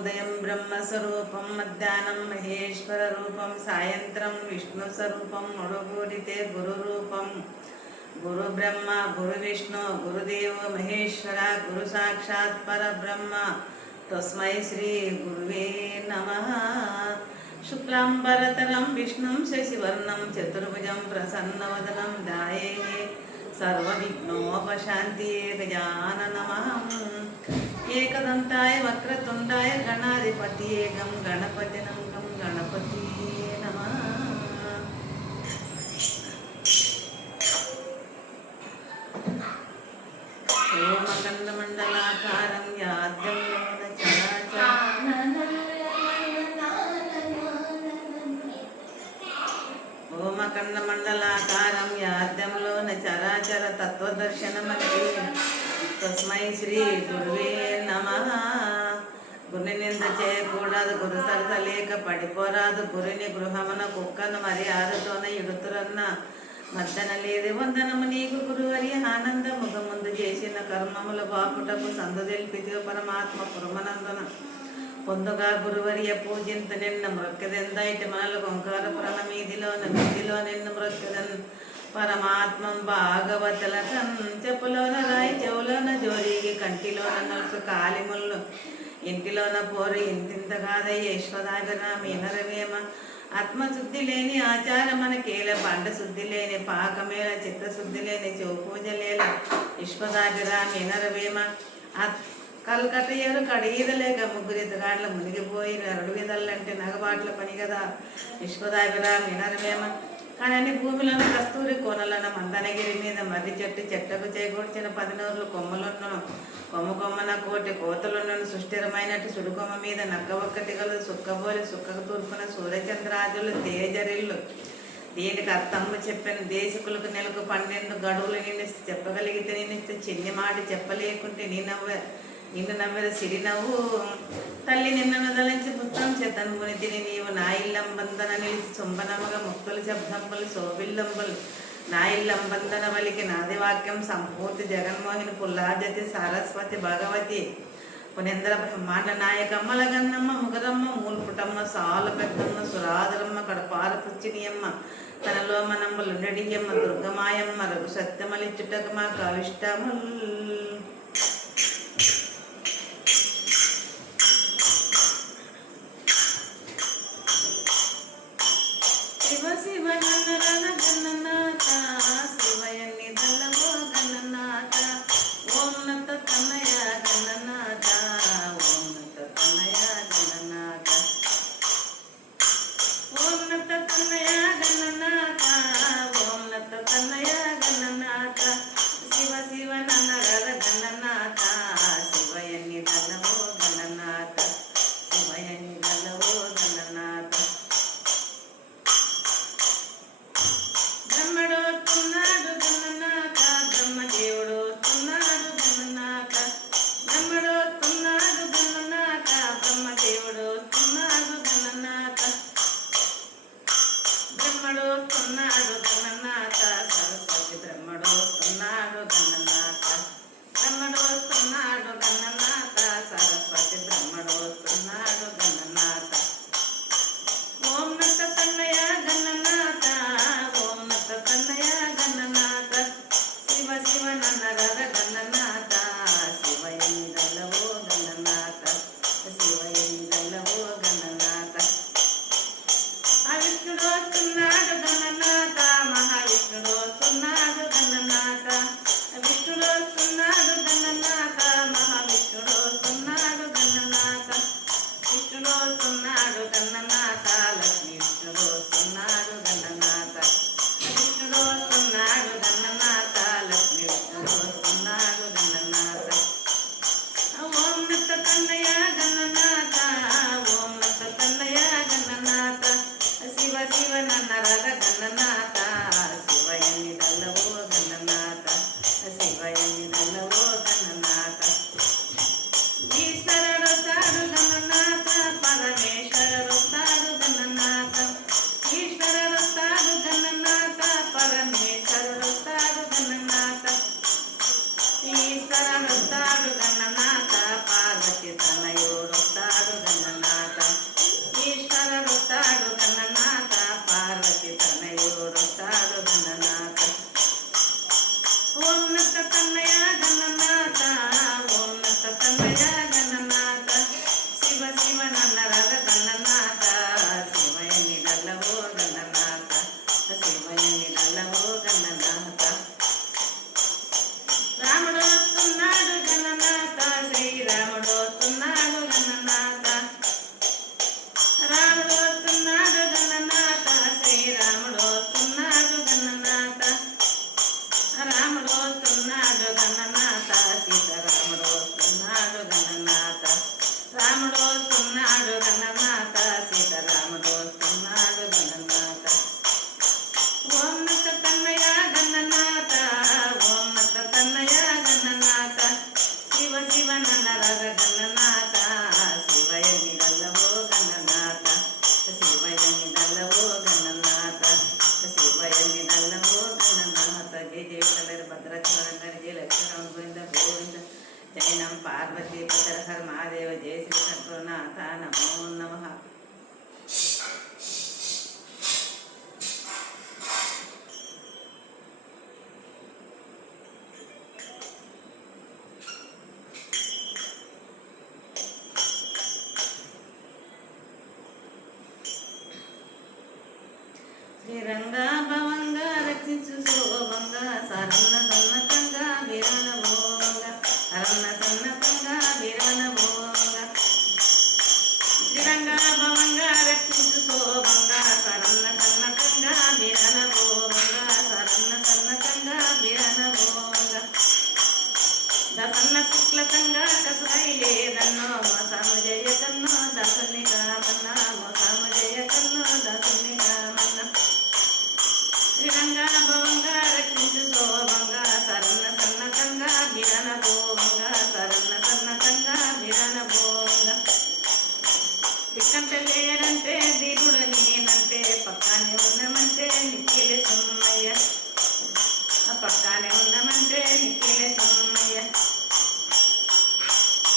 ఉదయం బ్రహ్మస్వరూపం మధ్యాహ్నం మహేశ్వర రూపం సాయంత్రం విష్ణు స్వరూపం ఒడుగూడితే గురు రూపం గురు బ్రహ్మ గురు విష్ణు గురుదేవ మహేశ్వర గురు సాక్షాత్ పరబ్రహ్మ తస్మై శ్రీ గురువే నమః. శుక్లాంబరతరం విష్ణుం శశివర్ణం చతుర్భుజం ప్రసన్నవదనం ధ్యాయే సర్వవిఘ్నోపశాంతియే గజాననమః. ఏకదంతాయ వక్రతుండాయ గణాధిపతియే గం గణపతినం గం గణపతియే నమః. ఓమకండమండలాకారం యాద్యంలోన ఓమకండమండలాకారం యాద్యంలోన చరాచర తత్వదర్శనమతి తస్మై శ్రీ గురువే నమః. గురుని నింద చేయకూడదు, గురు సరస లేక పడిపోరాదు, గురుని గృహమున కుక్కను మరి ఆరుతోన ఇడుతురన్న మద్దన లేదు వందనము నీకు గురువరి ఆనంద ముఖముందు చేసిన కర్మముల బాపుటకు సందు తెలిపితిగా పరమాత్మ పురమనందన పొందుగా గురువర్య పూజింత నిన్న మృక్కదెందైటి మనలు ఓంకార ప్రణమీదిలోన వీధిలో నిన్న మృక్కదన్ పరమాత్మం భాగవతలకన్ చెప్పులోన రాయి చెవులోన జోరికి కంటిలోన నలుసు కాలిముళ్ళు ఇంటిలోన పోరు ఇంతింత కాదయ్య యశ్వదాగరామీనరవేమ. ఆత్మశుద్ధి లేని ఆచారమన కేల పండ శుద్ధి లేని పాకమేల చిత్తశుద్ధి లేని చెవుపూజలేల విశ్వదాగరామీనరవేమ. కల్కట్టయ్యరు కడీదలేక ముగ్గురితగాడ్ల మునిగిపోయి నరుడు విదల్లంటే నగబాట్ల పని కదా విశ్వదాగరామీనరవేమ. కానీ భూమిలోన కస్తూరి కోనలన మందనగిరి మీద మర్రి చెట్టు చెట్టకు చేకూర్చిన 10 నూరులు కొమ్మలున్నను కొమ్మన కోటి కోతలున్నను సుస్థిరమైనట్టు సుడుకొమ్మ మీద నక్క ఒక్కటి గలు సుక్కబోలి సుక్కకు తూర్పున సూర్యచంద్రాజులు తేజరిల్లు. దీనికి అర్థము చెప్పిన దేశకులకు నెలకు 12 గడువులు నిన్నిస్తే చెప్పగలిగితే నిన్నిస్తే చిన్ని మాటి చెప్పలేకుంటే నిన్ను నవ్వెద సిరినవ్వు తల్లి నిన్నను దళించి పుత్రం చేతను ముని తిని నీవు నా ఇల్లంబందన నిలిచి చుంబనమగ ముక్తులు శబ్దంబులు శోభిల్లంబులు నా ఇల్లంబందన వలికి నాది వాక్యం సంపూర్తి జగన్మోహిని పుల్లాజతి సరస్వతి భగవతి పునేంద్ర బ్రహ్మాండ నాయకమ్మల గన్నమ్మ ముగరమ్మ మూల్పుటమ్మ సాలు పెద్దమ్మ సురాధరమ్మ కడపార పుచ్చినియమ్మ తనలో మనమ్మలుండడియమ్మ దుర్గమాయమ్మ రఘు సత్యమలిచ్చుటక మా కవిష్టముల్. శివ శివ గణరణ గణనాథ శివయన్ని దల్లవో గణనాథ ఓం నత తనయ గణనాథ ఓం నత తనయ గణనాథ ఓం నత తనయ గణనాథ ఓం నత తనయ గణనాథ శివ శివ ననర గణనాథ శివయన్ని దల్లవో గణనాథ శివయన్ని దల్లవో గణనాథ. బ్రహ్మడోస్తున్నాడు గణనాథ బ్రహ్మదేవుడు వస్తున్నాడు గణనాథ బ్రహ్మడోస్తున్నాడు గణనాథ బ్రహ్మదేవుడు వస్తున్నాడు గణనాథ బ్రహ్మడోస్తున్నాడు గణనాథ సరస్వతి బ్రహ్మడోస్తున్నాడు గణనాథ బ్రహ్మడోస్తున్నాడు గణనాథ సరస్వతి బ్రహ్మడోస్తున్నాడు గణనాథ. ఓం నత తన్నయ గణనాథ ఓం నత తన్నయ గణనాథ శివ శివ నన్నర గణనాథ శివయని దల్లవో గణనాథ శివయని దల్లవో గణనాథ. అవిష్ణుడు వస్తున్నాడు గణనాథ మహావిష్ణుడు వస్తున్నాడు గణనాథ విష్ణుడు వస్తున్నాడు గణనాథ మహావిష్ణుడు వస్తున్నాడు గణనాథ విష్ణుడు వస్తున్నాడు గణనాథ లక్ష్మీ విష్ణుడు వస్తున్నాడు గణనాథ విష్ణుడు వస్తున్నాడు గణనాథ శివ నన్నరద గణనాథ శివయని దల్లవో గణనాథ శివయని దల్లవో గణనాథ ఈశ్వరుడొస్తాడు గణనాథ పరమేశ్వరుడొస్తాడు గణనాథ ఈశ్వరుడొస్తాడు గణనాథ పరమేశ్వరుడొస్తాడు గణనాథ ఈశ్వరుడొస్తాడు గణనాథ పార్వతి తనయుడొస్తాడు గణనాథ ఈశ్వరుడొస్తాడు గణనాథ పార్వతి తనయుడొస్తాడు గణనాథ ఉన్నత తన్నయ గణనాథ ఉన్నత తన్నయ గణనాథ శివ శివ నన్నరద గణనాథ శివయని దల్లవో గణనాథ శివయని దల్లవో గణనాథ రాముడు వస్తున్నాడు గణనాథ శ్రీరాముడు వస్తున్నాడు గణనాథ రాముడు వస్తున్నాడు గణనాథ శ్రీరాముడు వస్తున్నాడు గణనాథ రాముడు వస్తున్నాడు గణనాథ సీతారాముడు వస్తున్నాడు గణనాథ రాముడు వస్తున్నాడు గణనాథ సీతారాముడు వస్తున్నాడు గణనాథ ఓం నత తన్నయ గణనాథ ఓం నత తన్నయ గణనాథ శివ శివ నన్నరద గణనాథ శివయని దల్లవో గణనాథ శివయని దల్లవో గణనాథ శివయని దల్లవో గణనాథ జయ జయ కలర్ భద్రాచలం జయ లక్ష్మణ గోవింద గోవింద జైనం పార్వతీ పదర హర మహాదేవ జయ శ్రీ సద్గురునాథ నమో నమః శ్రీరంగా భవంగా రక్షించు శోభంగా సరన్న సన్నతంగా విరణ భోంగా అరన్న సన్నతంగా విరణ భోంగా శ్రీరంగా భవంగా రక్షించు శోభంగా సరన్న సన్నతంగా విరణ భోంగా సరన్న సన్నతంగా విరణ భోంగా దసన్న శుక్లతంగా కసాయి లేదన్నో మోసము జయకన్నో దసని కామన్న మోసము జయకన్నో దసని కామన్న శ్రీరంగా భవంగా రక్షించు శోభంగా సరన్న సన్నతంగా విరణ భోంగా సరన్న సన్నతంగా విరణ భోంగా దిక్కంటే లేరంటే దిగుడు నేనంటే పక్కనే ఉన్నామంటే నిఖిల సొమ్మయ్య పక్కనే ఉన్నామంటే నిఖిల సొమ్మయ్య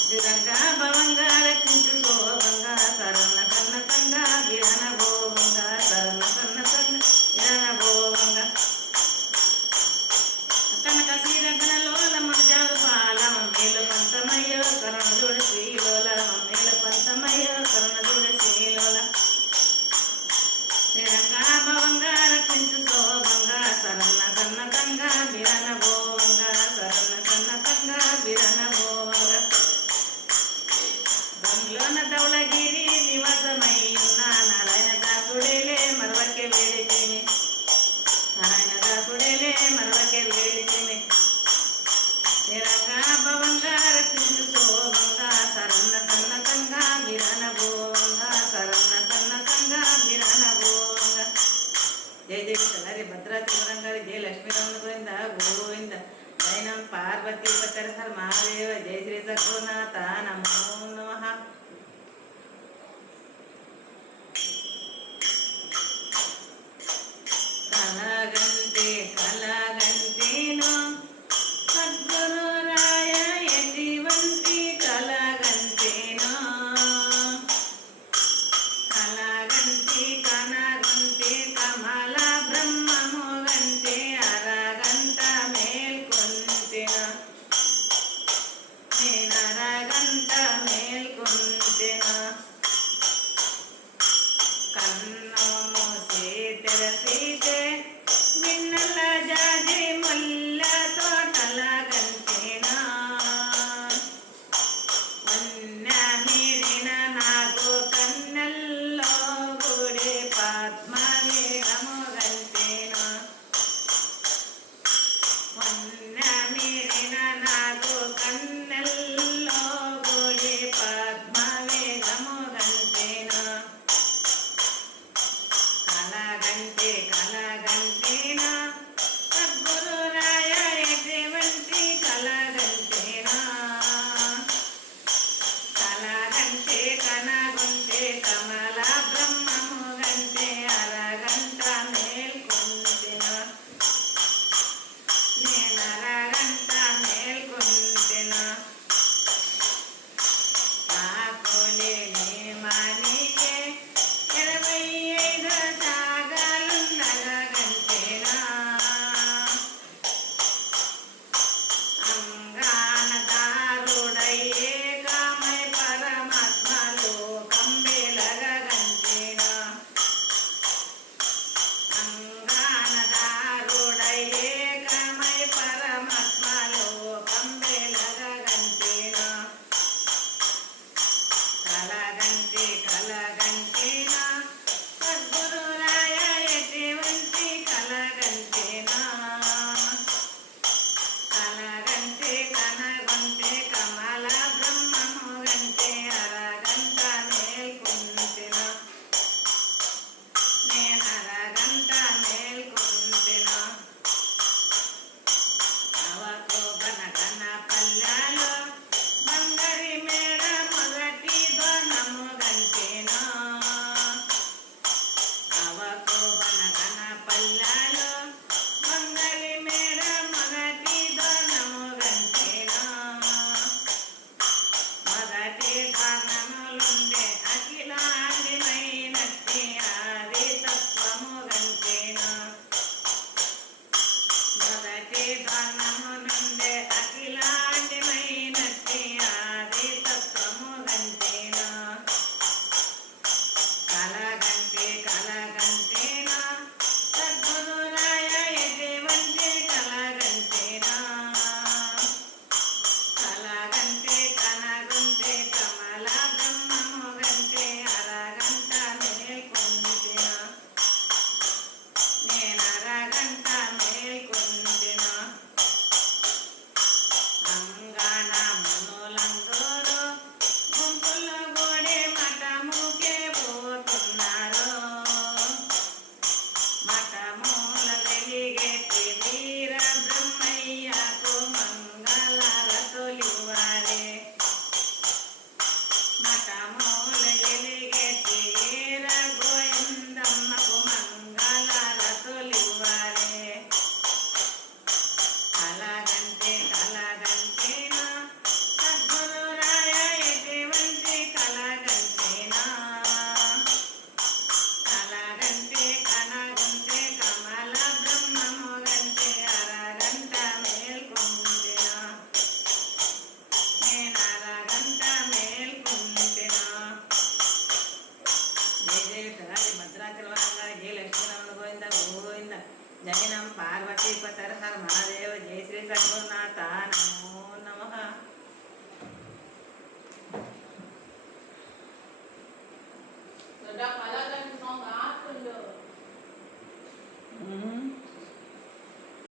శ్రీరంగా భవంగా రక్షించు శోభంగా సరన్న సన్నతంగా విరణ భోంగా సరన్న సన్నతంగా విరణ భోంగా కనక శ్రీరంగనలోల మజారు పాల మమ్మేలు పంతమయ్యో కరుణ చూడు శ్రీలోల మమ్మేలు పంతమయ్యో కరుణ చూడు శ్రీలోల శ్రీరంగా భవంగా రక్షించు శోభంగా సరన్న సన్నతంగా విరణ భోంగా సరన్న సన్నతంగా విరణ భోంగా రంగులోన ధవళగిరి నివాసమై ఉన్న నారాయణ దాసుడేలే మరవకే వేడితేమి నారాయణ దాసుడేలే మరవకే వేడితేమి శ్రీరంగా భవంగా రక్షించు శోభంగా సరన్న సన్నతంగా విరణ భోంగా సరన్న సన్నతంగా విరణ భోంగా జయ జయ కలరి భద్రాచలం గారి జయ లక్ష్మీరాముల గోవింద గోవింద జైనం పార్వతీ పతర హర మహాదేవ జయ శ్రీ సద్గురునాథ నమో నమః కలగంటే కలగంటేనో సద్గురు రాయ ఎటువంటి కలగంటేనో కలగంటి కనగంటే కమల బ్రహ్మము గంటే అరగంట మేల్కొంటెన నేనరగంట మేల్కొంటెన కన్ను మూసే తెరసీతే మిన్నల జాజి ముల్ల తోటల గంటేనా వన్న మీరిన నాకు కన్నెల్లో గుడి పద్మవేగము గంటేనా వన్న మీరిన నాకు కన్నెల్లో గుడి పద్మవేగము గంటేనా కల జైనం పార్వతీ పతర్ హర మహాదేవ జయ శ్రీ సద్గురునాథ